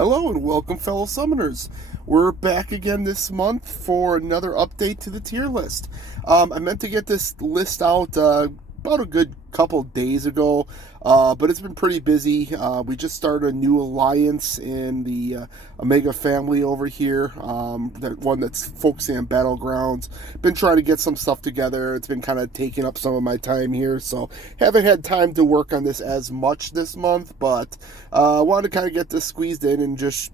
Hello and welcome, fellow summoners. We're back again this month for another update to the tier list. I meant to get this list out about a good couple days ago, but it's been pretty busy. We just started a new alliance in the Omega family over here, that one that's focusing on Battlegrounds. Been trying to get some stuff together. It's been kind of taking up some of my time here, so haven't had time to work on this as much this month, but wanted to kind of get this squeezed in and just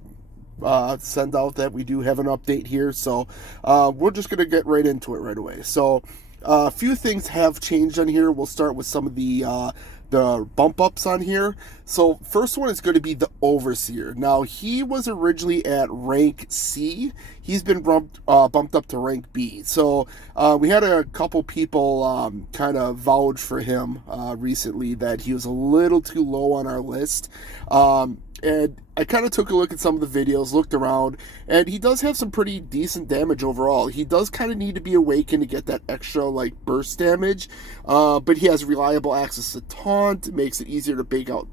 send out that we do have an update here. So we're just going to get right into it right away. So a few things have changed on here. We'll start with some of the bump ups on here. So first one is going to be the Overseer. Now he was originally at rank C. He's been bumped up to rank B. So we had a couple people kind of vouch for him recently that he was a little too low on our list. And I kind of took a look at some of the videos, looked around, and he does have some pretty decent damage overall. He does kind of need to be awakened to get that extra, like, burst damage, but he has reliable access to taunt. It makes it easier to bait out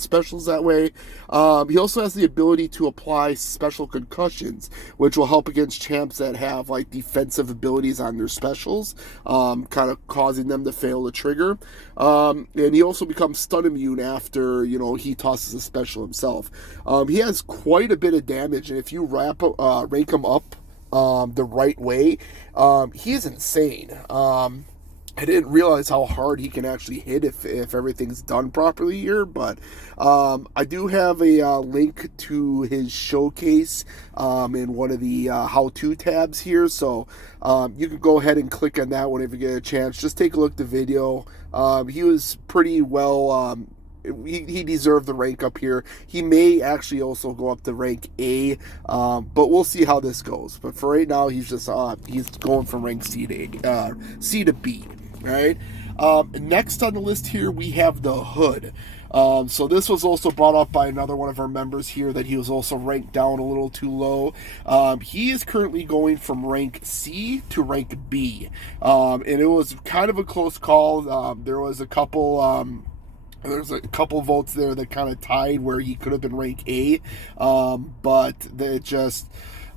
specials that way. He also has the ability to apply special concussions, which will help against champs that have like defensive abilities on their specials, kind of causing them to fail the trigger. And he also becomes stun immune after he tosses a special himself. He has quite a bit of damage, and if you rank him up the right way, he is insane. I didn't realize how hard he can actually hit if everything's done properly here, but I do have a link to his showcase in one of the how-to tabs here, so you can go ahead and click on that whenever you get a chance. Just take a look at the video. He was pretty well... He deserved the rank up here. He may actually also go up to rank A, but we'll see how this goes. But for right now, he's just he's going from rank C to B. Right. Next on the list here, we have the Hood. So this was also brought up by another one of our members here that he was also ranked down a little too low. He is currently going from rank C to rank B, and it was kind of a close call. There was a couple. There's a couple votes there that kind of tied where he could have been rank A, but they just...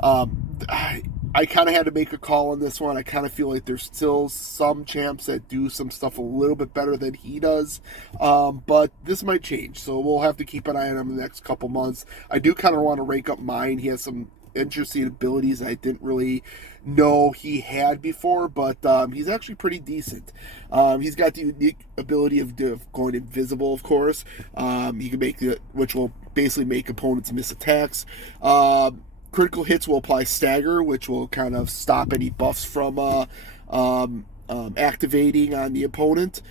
I kind of had to make a call on this one. I kind of feel like there's still some champs that do some stuff a little bit better than he does, but this might change, so we'll have to keep an eye on him in the next couple months. I do kind of want to rank up mine. He has some interesting abilities I didn't really know he had before, but he's actually pretty decent. He's got the unique ability of going invisible, of course. He can make which will basically make opponents miss attacks. Critical hits will apply stagger, which will kind of stop any buffs from activating on the opponent.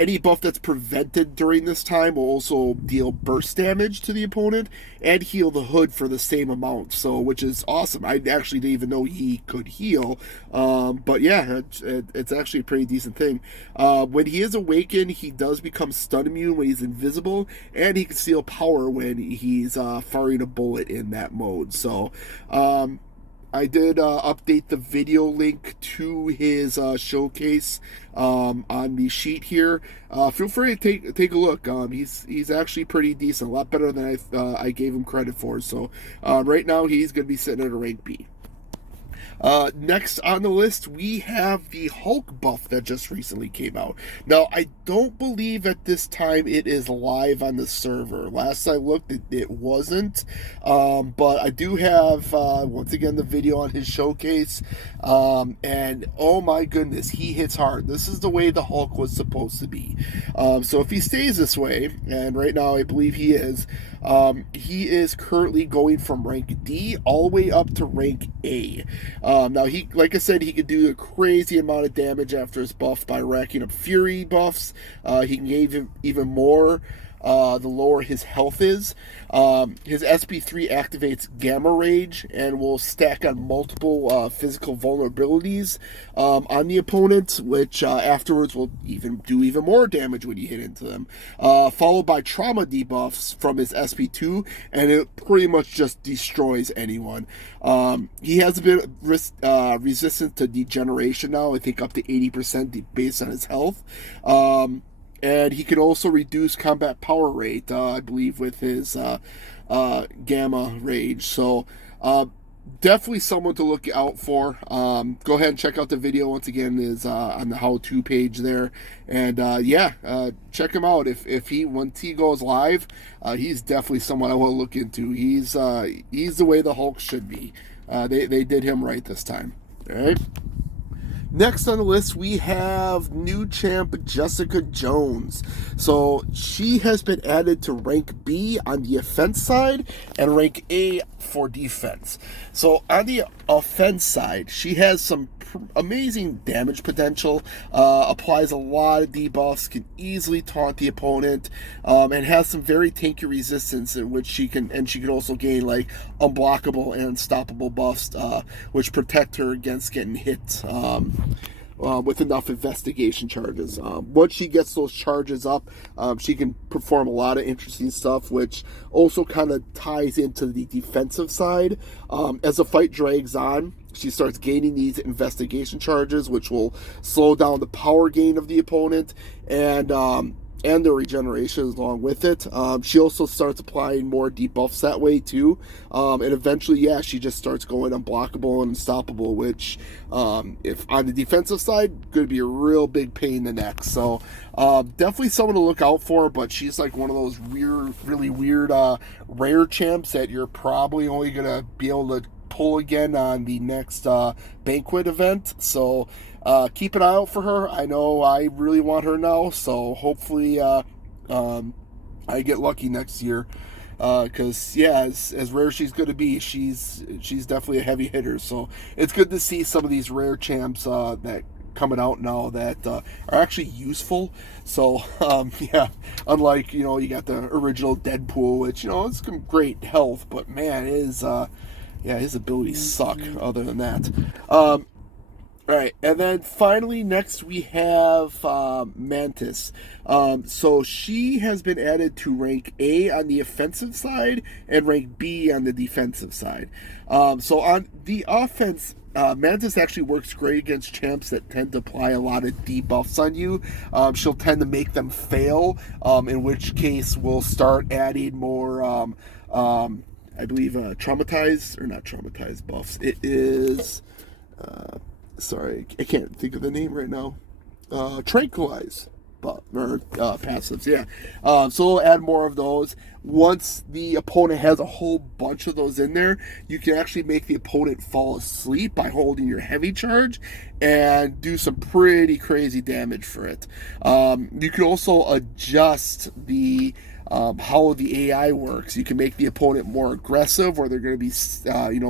Any buff that's prevented during this time will also deal burst damage to the opponent and heal the Hood for the same amount, so which is awesome. I actually didn't even know he could heal, but yeah, it's actually a pretty decent thing. When he is awakened, he does become stun immune when he's invisible, and he can steal power when he's firing a bullet in that mode. So I did update the video link to his showcase on the sheet here. Feel free to take a look. He's actually pretty decent, a lot better than I gave him credit for. So right now he's going to be sitting at a rank B. Next on the list, we have the Hulk buff that just recently came out. Now, I don't believe at this time it is live on the server. Last I looked, it wasn't. But I do have, once again, the video on his showcase. And, oh my goodness, he hits hard. This is the way the Hulk was supposed to be. So if he stays this way, and right now I believe he is currently going from rank D all the way up to rank A. Now, he, like I said, he could do a crazy amount of damage after his buff by racking up Fury buffs. He can give him even more the lower his health is. His SP3 activates Gamma Rage and will stack on multiple physical vulnerabilities on the opponent, which afterwards will do even more damage when you hit into them. Followed by trauma debuffs from his SP2, and it pretty much just destroys anyone. He has a bit of resistance to degeneration now, I think up to 80% based on his health. And he can also reduce combat power rate, I believe, with his gamma rage. So definitely someone to look out for. Go ahead and check out the video. Once again, is on the how-to page there. And check him out. If he once he goes live, he's definitely someone I will look into. He's the way the Hulk should be. They did him right this time. All right. Next on the list, we have new champ Jessica Jones. So she has been added to rank B on the offense side and rank A for defense. So on the offense side, she has some amazing damage potential, applies a lot of debuffs, can easily taunt the opponent, and has some very tanky resistance in which she can also gain like unblockable and unstoppable buffs, which protect her against getting hit. With enough investigation charges. Once she gets those charges up, she can perform a lot of interesting stuff, which also kind of ties into the defensive side. As the fight drags on, she starts gaining these investigation charges, which will slow down the power gain of the opponent and the regeneration along with it. She also starts applying more debuffs that way too. And eventually, she just starts going unblockable and unstoppable, which, if on the defensive side, going to be a real big pain in the neck. So definitely someone to look out for, but she's like one of those really weird, rare champs that you're probably only going to be able to pull again on the next banquet event. So keep an eye out for her. I know I really want her now, so hopefully I get lucky next year. Because as rare as she's going to be, she's definitely a heavy hitter. So it's good to see some of these rare champs that coming out now that are actually useful. So unlike you got the original Deadpool, which it's great health, but man, his abilities suck. Other than that. Right, and then finally next we have Mantis. So she has been added to rank A on the offensive side and rank B on the defensive side. So on the offense, Mantis actually works great against champs that tend to apply a lot of debuffs on you. She'll tend to make them fail, in which case we'll start adding more, I believe, not traumatized buffs. It is... sorry, I can't think of the name right now. Tranquilize, passives, so we'll add more of those. Once the opponent has a whole bunch of those in there, you can actually make the opponent fall asleep by holding your heavy charge and do some pretty crazy damage for it. You can also adjust the how the AI works. You can make the opponent more aggressive, or they're going to be,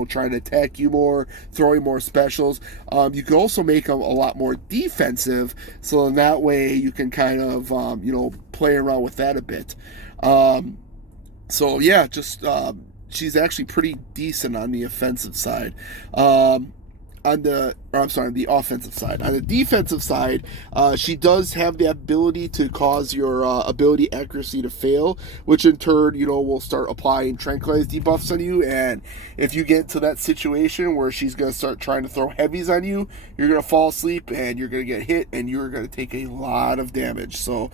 trying to attack you more, throwing more specials. You can also make them a lot more defensive, so in that way you can kind of, play around with that a bit. She's actually pretty decent on the offensive side. On the offensive side. On the defensive side, she does have the ability to cause your ability accuracy to fail, which in turn, will start applying tranquilize debuffs on you. And if you get to that situation where she's going to start trying to throw heavies on you, you're going to fall asleep and you're going to get hit and you're going to take a lot of damage. So,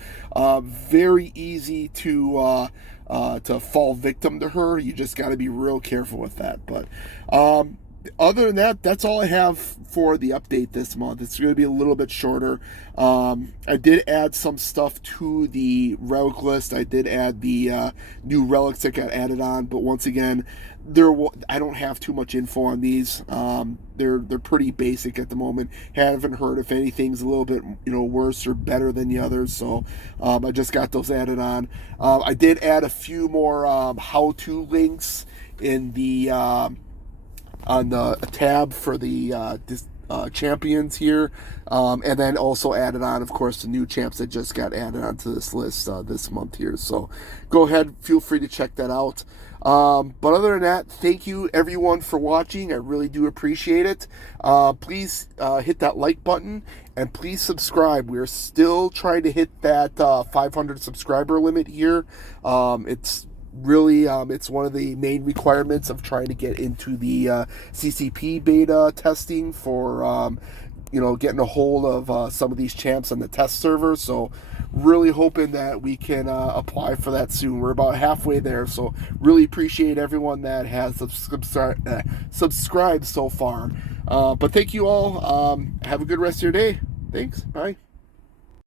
very easy to fall victim to her. You just got to be real careful with that. But, other than that, that's all I have for the update this month. It's going to be a little bit shorter. I did add some stuff to the relic list. I did add the new relics that got added on, but once again, I don't have too much info on these. They're pretty basic at the moment. Haven't heard if anything's a little bit worse or better than the others. So I just got those added on. I did add a few more how-to links in the on the tab for the champions here, and then also added on, of course, the new champs that just got added onto this list this month here. So go ahead, feel free to check that out. But other than that, thank you everyone for watching. I really do appreciate it. Please hit that like button and please subscribe. We're still trying to hit that 500 subscriber limit here. It's really, it's one of the main requirements of trying to get into the CCP beta testing for getting a hold of some of these champs on the test server. So really hoping that we can apply for that soon. We're about halfway there, so really appreciate everyone that has subscribed so far. But thank you all. Have a good rest of your day. Thanks. Bye.